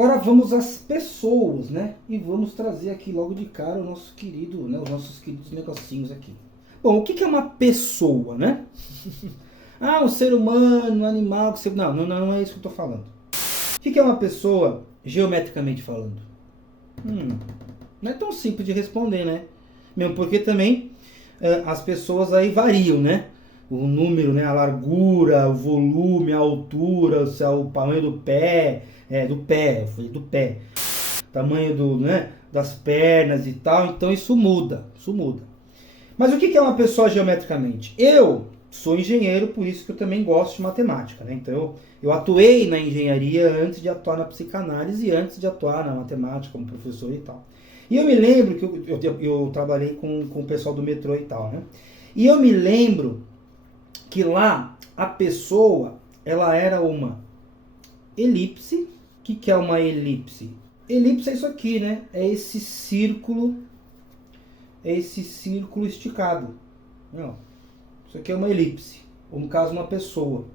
Agora vamos às pessoas, né? E vamos trazer aqui logo de cara o nosso querido, né? Os nossos queridos negocinhos aqui. Bom, o que é uma pessoa, né? Ah, um ser humano, um animal... Não é isso que eu tô falando. O que é uma pessoa, geometricamente falando? Não é tão simples de responder, né? Mesmo porque também as pessoas aí variam, né? O número, né? A largura, o volume, a altura, o tamanho do pé, do pé, tamanho do, né? Das pernas e tal. Então isso muda. Mas o que é uma pessoa geometricamente? Eu sou engenheiro, por isso que eu também gosto de matemática, né? Então eu atuei na engenharia antes de atuar na psicanálise e antes de atuar na matemática como professor e tal. E eu me lembro que eu trabalhei com o pessoal do metrô e tal, né? E eu me lembro que lá a pessoa, ela era uma elipse. O que é uma elipse? Elipse é isso aqui, né? É esse círculo esticado. Não. Isso aqui é uma elipse, ou no caso uma pessoa.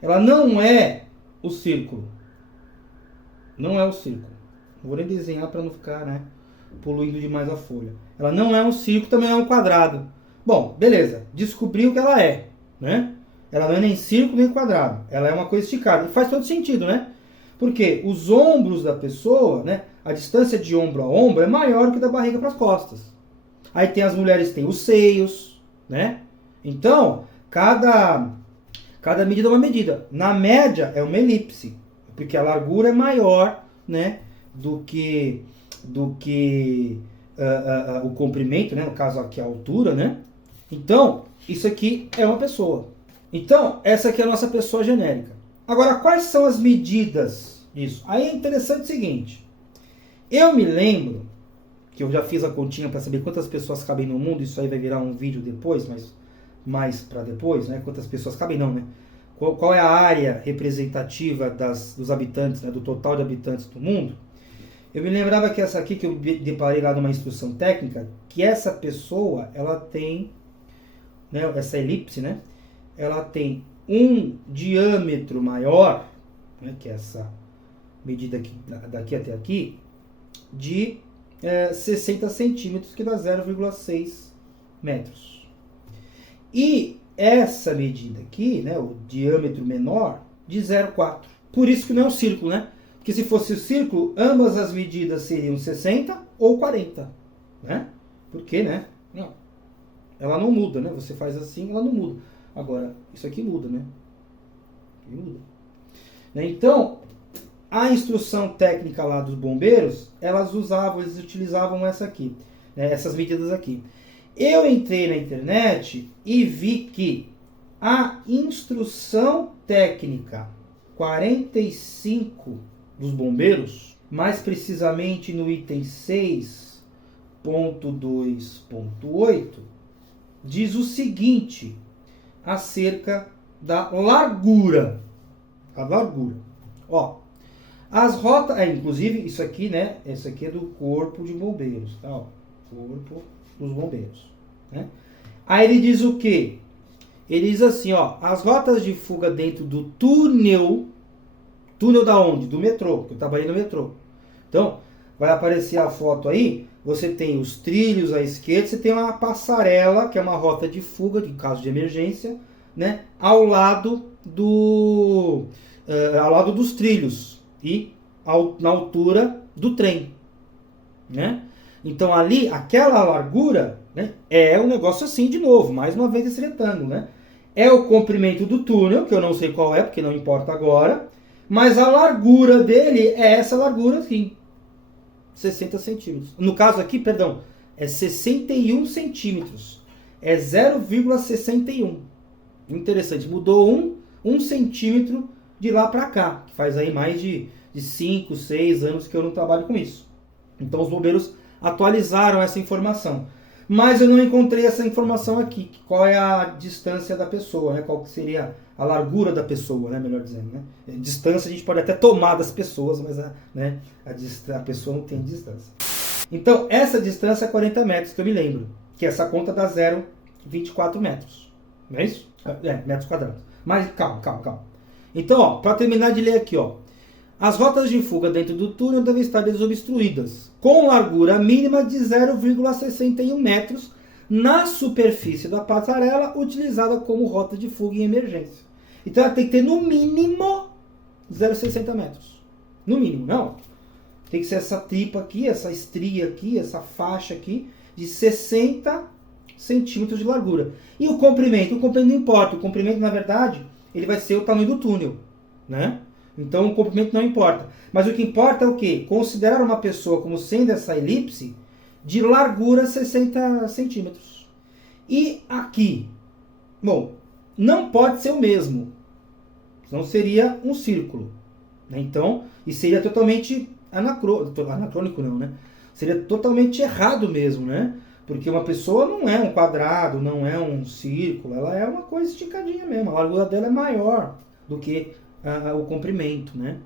Ela não é o círculo. Não é o círculo. Não vou nem desenhar para não ficar, né, poluindo demais a folha. Ela não é um círculo, também é um quadrado. Bom, beleza. Descobriu que ela é, né? Ela não é nem círculo nem quadrado. Ela é uma coisa esticada. E faz todo sentido, né? Porque os ombros da pessoa, né, a distância de ombro a ombro é maior que da barriga para as costas. Aí tem as mulheres, tem os seios, né? Então, cada medida é uma medida. Na média é uma elipse, porque a largura é maior, né, do que o comprimento, né, no caso aqui a altura, né? Então, isso aqui é uma pessoa. Então, essa aqui é a nossa pessoa genérica. Agora, quais são as medidas disso? Aí é interessante o seguinte. Eu me lembro que eu já fiz a continha para saber quantas pessoas cabem no mundo. Isso aí vai virar um vídeo depois, mas mais para depois, né? Quantas pessoas cabem não, né? Qual é a área representativa dos habitantes, né? Do total de habitantes do mundo? Eu me lembrava que essa aqui, que eu deparei lá numa instrução técnica, que essa pessoa, ela tem, né, essa elipse, né? Ela tem um diâmetro maior, né, que é essa medida aqui, daqui até aqui, de 60 centímetros, que dá 0,6 metros. E essa medida aqui, né, o diâmetro menor, de 0,4. Por isso que não é um círculo, né? Porque se fosse o círculo, ambas as medidas seriam 60 ou 40. Né? Por quê, né? Não. Ela não muda, né? Você faz assim, ela não muda. Agora, isso aqui muda, né? Aqui muda. Então, a instrução técnica lá dos bombeiros, eles utilizavam essa aqui, né? Essas medidas aqui. Eu entrei na internet e vi que a instrução técnica 45 dos bombeiros, mais precisamente no item 6.2.8, diz o seguinte acerca da largura. A largura. Ó, as rotas, inclusive isso aqui, né? Esse aqui é do corpo de bombeiros, tá? Ó, corpo dos bombeiros, né? Aí ele diz o quê? Ele diz assim, ó, as rotas de fuga dentro do túnel da onde? Do metrô, que eu trabalhei no metrô. Então, vai aparecer a foto aí, você tem os trilhos à esquerda, você tem uma passarela, que é uma rota de fuga, em caso de emergência, né, ao lado dos trilhos e na altura do trem, né? Então ali, aquela largura, né, é um negócio assim de novo, mais uma vez esse retângulo, né? É o comprimento do túnel, que eu não sei qual é, porque não importa agora, mas a largura dele é essa largura aqui, 60 centímetros. No caso aqui, perdão, é 61 centímetros. É 0,61. Interessante, mudou um centímetro de lá para cá, que faz aí mais de 5, 6 anos que eu não trabalho com isso. Então os bombeiros atualizaram essa informação. Mas eu não encontrei essa informação aqui, qual é a distância da pessoa, né? Qual que seria a largura da pessoa, né? Melhor dizendo, né? Distância a gente pode até tomar das pessoas, mas a pessoa não tem distância. Então, essa distância é 40 metros, que eu me lembro, que essa conta dá 0,24 metros. Não é isso? Metros quadrados. Mas calma. Então, ó, para terminar de ler aqui, ó, As rotas de fuga dentro do túnel devem estar desobstruídas, com largura mínima de 0,61 metros na superfície da passarela utilizada como rota de fuga em emergência. Então ela tem que ter no mínimo 0,60 metros. No mínimo, não. Tem que ser essa tripa aqui, essa estria aqui, essa faixa aqui, de 60 centímetros de largura. E o comprimento? O comprimento não importa. O comprimento, na verdade, ele vai ser o tamanho do túnel, né? Então o comprimento não importa. Mas o que importa é o quê? Considerar uma pessoa como sendo essa elipse de largura 60 centímetros. E aqui, bom, não pode ser o mesmo. Senão seria um círculo, né? Então, e seria totalmente anacrônico não, né? Seria totalmente errado mesmo, né? Porque uma pessoa não é um quadrado, não é um círculo, ela é uma coisa esticadinha mesmo. A largura dela é maior do que o comprimento, né?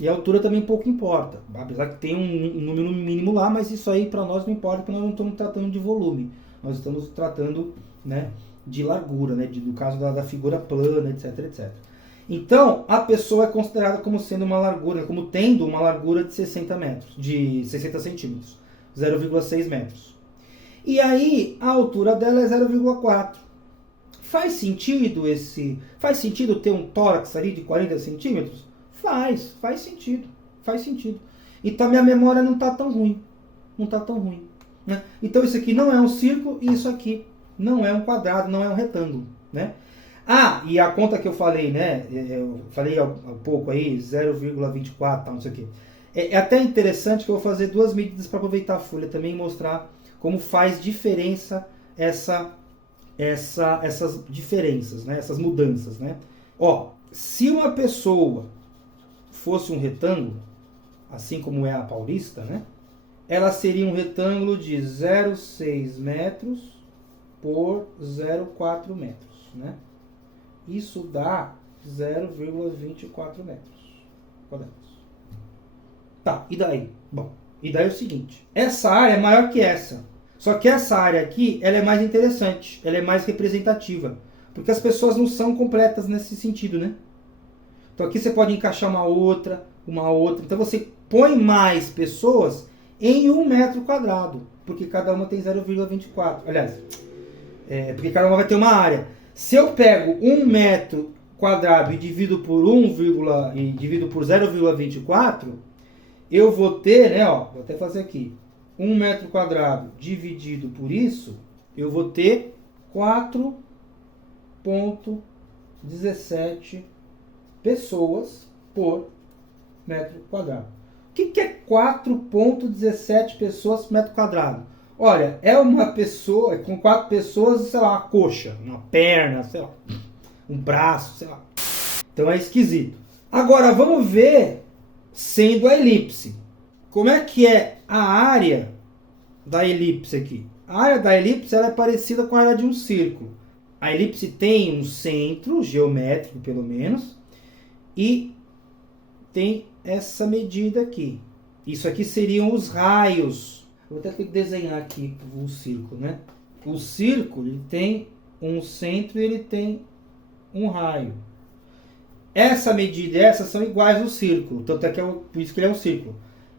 E a altura também pouco importa, apesar que tem um número mínimo lá, mas isso aí para nós não importa, porque nós não estamos tratando de volume, nós estamos tratando, né, de largura, né, do caso da figura plana, etc, etc. Então, a pessoa é considerada como sendo uma largura, como tendo uma largura de 60 metros, de 60 centímetros, 0,6 metros. E aí, a altura dela é 0,4. Faz sentido ter um tórax ali de 40 centímetros? Faz sentido. Então, minha memória não está tão ruim. Né? Então, isso aqui não é um círculo e isso aqui não é um quadrado, não é um retângulo, né? Ah, e a conta que eu falei, né? Eu falei há pouco aí, 0,24, tal, não sei o quê. É até interessante que eu vou fazer duas medidas para aproveitar a folha também e mostrar como faz diferença essas diferenças, né? Essas mudanças, né? Ó, se uma pessoa fosse um retângulo, assim como é a paulista, né? Ela seria um retângulo de 0,6 metros por 0,4 metros, né? Isso dá 0,24 metros quadrados. Tá, e daí? Bom, e daí é o seguinte. Essa área é maior que essa. Só que essa área aqui, ela é mais interessante. Ela é mais representativa. Porque as pessoas não são completas nesse sentido, né? Então aqui você pode encaixar uma outra. Então você põe mais pessoas em 1 metro quadrado. Porque cada uma tem 0,24. Aliás, porque cada uma vai ter uma área. Se eu pego 1 metro quadrado e divido por 0,24, eu vou ter, né, ó, vou até fazer aqui, 1 metro quadrado dividido por isso, eu vou ter 4,17 pessoas por metro quadrado. O que é 4,17 pessoas por metro quadrado? Olha, é uma pessoa, com 4 pessoas, sei lá, uma coxa, uma perna, sei lá, um braço, sei lá. Então é esquisito. Agora, vamos ver sendo a elipse. Como é que é a área da elipse aqui? A área da elipse ela é parecida com a área de um círculo. A elipse tem um centro geométrico, pelo menos, e tem essa medida aqui. Isso aqui seriam os raios. Vou até ter que desenhar aqui o círculo, né? O círculo ele tem um centro e ele tem um raio. Essa medida e essa são iguais ao círculo, tanto é que por isso que ele é um círculo.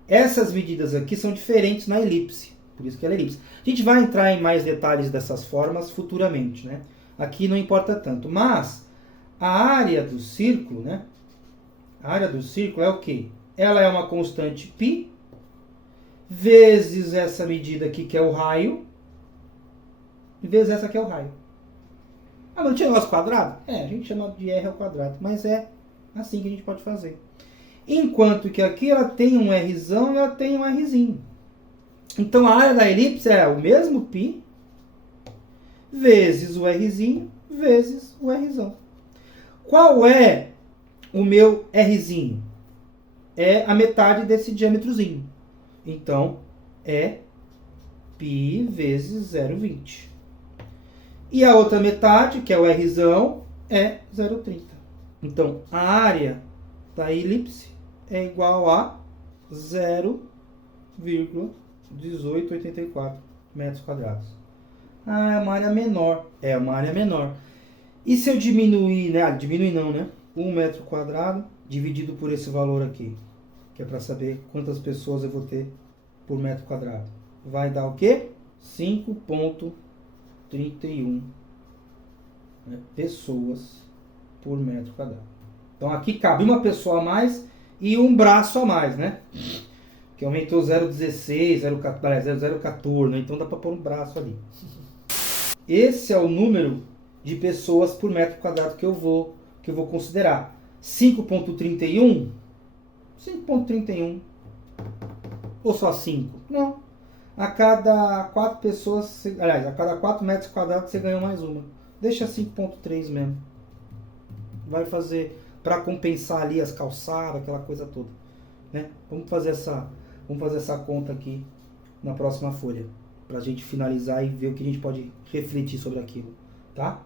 Essas medidas aqui são diferentes na elipse, por isso que ela é elipse. A gente vai entrar em mais detalhes dessas formas futuramente, né? Aqui não importa tanto, mas a área do círculo, né? A área do círculo é o quê? Ela é uma constante π vezes essa medida aqui que é o raio, vezes essa que é o raio. Ah, não tinha negócio quadrado? A gente chama de R ao quadrado, mas é assim que a gente pode fazer. Enquanto que aqui ela tem um Rzão e ela tem um Rzinho. Então a área da elipse é o mesmo π vezes o Rzinho vezes o Rzão. Qual é o meu Rzinho? É a metade desse diâmetrozinho. Então, é π vezes 0,20. E a outra metade, que é o Rzão, é 0,30. Então, a área da elipse é igual a 0,1884 metros quadrados. Ah, é uma área menor. É uma área menor. E se eu diminuir, né? Diminuir não, né? 1 metro quadrado dividido por esse valor aqui. que é para saber quantas pessoas eu vou ter por metro quadrado. Vai dar o quê? 5,31 pessoas por metro quadrado. Então aqui cabe uma pessoa a mais e um braço a mais, né? Que aumentou 0,16, 0,14, né? Então dá para pôr um braço ali. Esse é o número de pessoas por metro quadrado que eu vou considerar. 5,31? 5,31. Ou só 5? Não. A cada 4 pessoas, aliás, a cada 4 metros quadrados você ganhou mais uma. Deixa 5,3 mesmo. Vai fazer para compensar ali as calçadas, aquela coisa toda, né? Vamos fazer essa conta aqui na próxima folha, para a gente finalizar e ver o que a gente pode refletir sobre aquilo, tá?